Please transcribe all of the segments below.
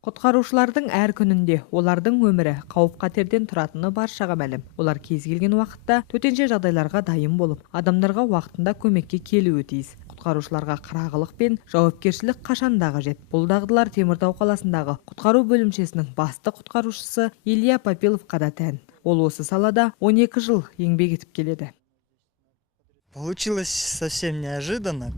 Құтқарушылардың әр күнінде олардың өмірі қауіп-қатерден тұратыны баршаға мәлім. Олар кез келген уақытта төтенше жағдайларға дайын болып, адамдарға уақытында көмекке келуі тиіс. Құтқарушыларға қырағылық пен жауапкершілік қашанда қажет. Бұл дағдылар Теміртау қаласындағы құтқару бөлімшесінің басты құтқарушысы Илья Попеловқа да тән. Ол осы салада 12 жыл еңбек етіп келеді. Получилось совсем неожиданно,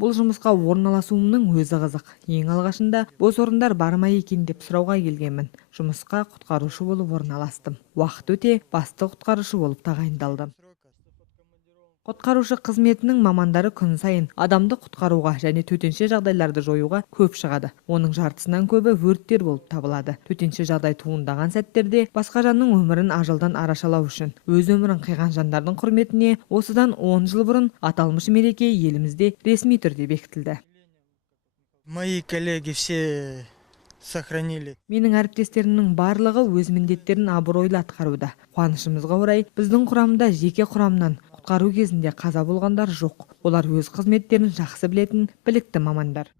Бұл жұмысқа орналасуымның өзі қызық. Ең алғашында бос орындар бар ма екен деп сұрауға келгенмін. Жұмысқа құтқарушы болып орналастым. Уақыт өте басты құтқарушы болып тағайындалдым. Құтқарушы қызметінің мамандары күн сайын адамды құтқаруға және төтенше жағдайларды жоюға көп шығады. Оның жартысынан көбі өрттер болып табылады. Төтенше жағдай туындаған сәттерде басқа жанның өмірін ажалдан арашалау үшін өз өмірін қиған жандардың құрметіне осыдан 10 жыл бұрын аталмыш мереке елімізде ресми түрде бекітілді. Мои коллеги все сохранили. Менің әріптестерімнің барлығы өз міндеттерін абыройлы атқаруда. Қуанышымызға орай, біздің құрамда жеке құрамнан құтқару кезінде қаза болғандар жоқ. Олар өз қызметтерін жақсы білетін білікті мамандар.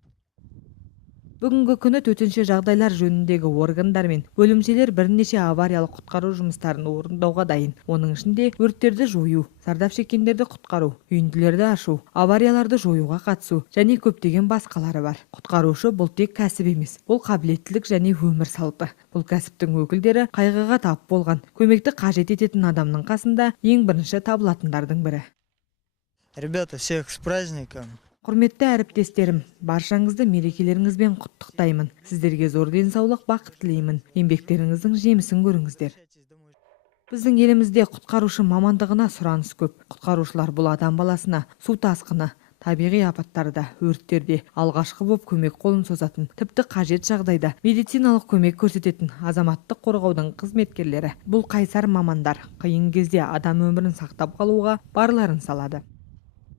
Бүгінгі күні төтенше жағдайлар жөніндегі органдар мен бөлімшелер бірнеше авариялық құтқару жұмыстарын орындауға дайын. Оның ішінде өрттерді жою, зардап шеккендерді құтқару, үйінділерді ашу, аварияларды жоюға қатысу және көптеген басқалары бар. Құтқарушы бұл тек кәсіп емес, бұл қабілеттілік және өмір салты. Бұл кәсіптің өкілдері қайғыға тап болған, көмекті қажет ететін адамның қасында ең бірінші табылатындардың бірі. Ребята, всех с праздником. Құрметті әріптестерім, баршаңызды мерекелеріңізбен құттықтаймын. Сіздерге зор денсаулық, бақыт тілеймін. Еңбектеріңіздің жемісін көріңіздер. Біздің елімізде құтқарушы мамандығына сұраныс көп. Құтқарушылар бұл адам баласына су тасқыны, табиғи апаттарда, өрттерде алғашқы боп көмек қолын созатын, тіпті қажет жағдайда медициналық көмек көрсететін азаматтық қорғаудың қызметкерлері. Бұл қайсар мамандар қиын кезде адам өмірін сақтап қалуға барларын салады.